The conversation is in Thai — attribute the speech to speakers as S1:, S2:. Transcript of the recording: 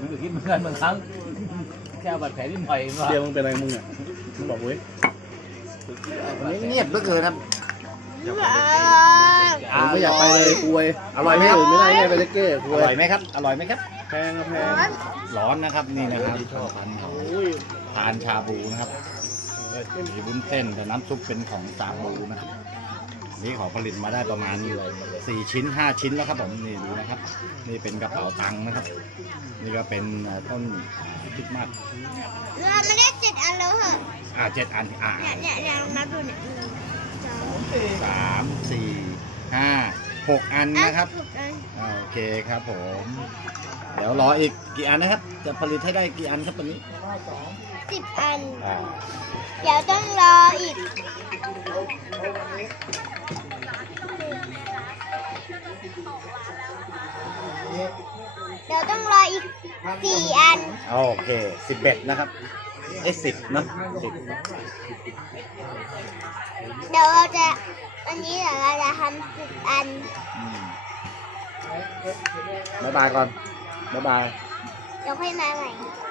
S1: มึงคิดเหมือนกันบางครั้งแค่บาดแผลนิดหน่อยมา
S2: เดี๋ยวมึงเป็นอะไรมึงอ่ะมึงบอกเว้ย
S1: วันนี้เงียบเหลือเกินครับ
S2: มึงไม่อยากไปเลยคุย
S1: อร่อยไหมครับ
S2: ไม่ได้ไงไปเล็กเก้คุ
S1: อย ร่อยไหมครับอร่อยไหมครับ
S2: แพงอะแพง
S1: ร้อนนะครับนี่นะครับพันเขา
S2: อุ้ย
S1: ทานชาบูนะครับมีวุ้นเส้นแต่น้ำซุปเป็นของชาบูนะครับนี่ขอผลิตมาได้ประมาณ4 ชิ้น 5 ชิ้นแล้วครับผมนี่ดูนะครับ นี่เป็นกระเป๋าตังค์นะครับ นี่ก็เป็นต้นคริสต์มาส
S3: เราไม่ได้7 อันแล้วเหรอ
S1: 7 อัน
S3: เนี่ยลองนับดูเนี่ย
S1: 3 4 5 6 อันนะครับ โอเคครับผม เดี๋ยวรออีกกี่อันนะครับ จะผลิตให้ได้กี่อันครับตอนนี้
S3: 10 อัน
S1: อ่า
S3: เดี๋ยวต้องรออีกเดี๋ยวต้องรออีก4 อัน
S1: โอเค11นะครับ10เนอะ10
S3: เดี๋ยวเราจะอันนี้เดี๋ยวเราจะทำ10 อัน
S1: บ๊ายบายก่อน บ๊ายบาย
S3: เดี๋ยวค่อยมาใหม่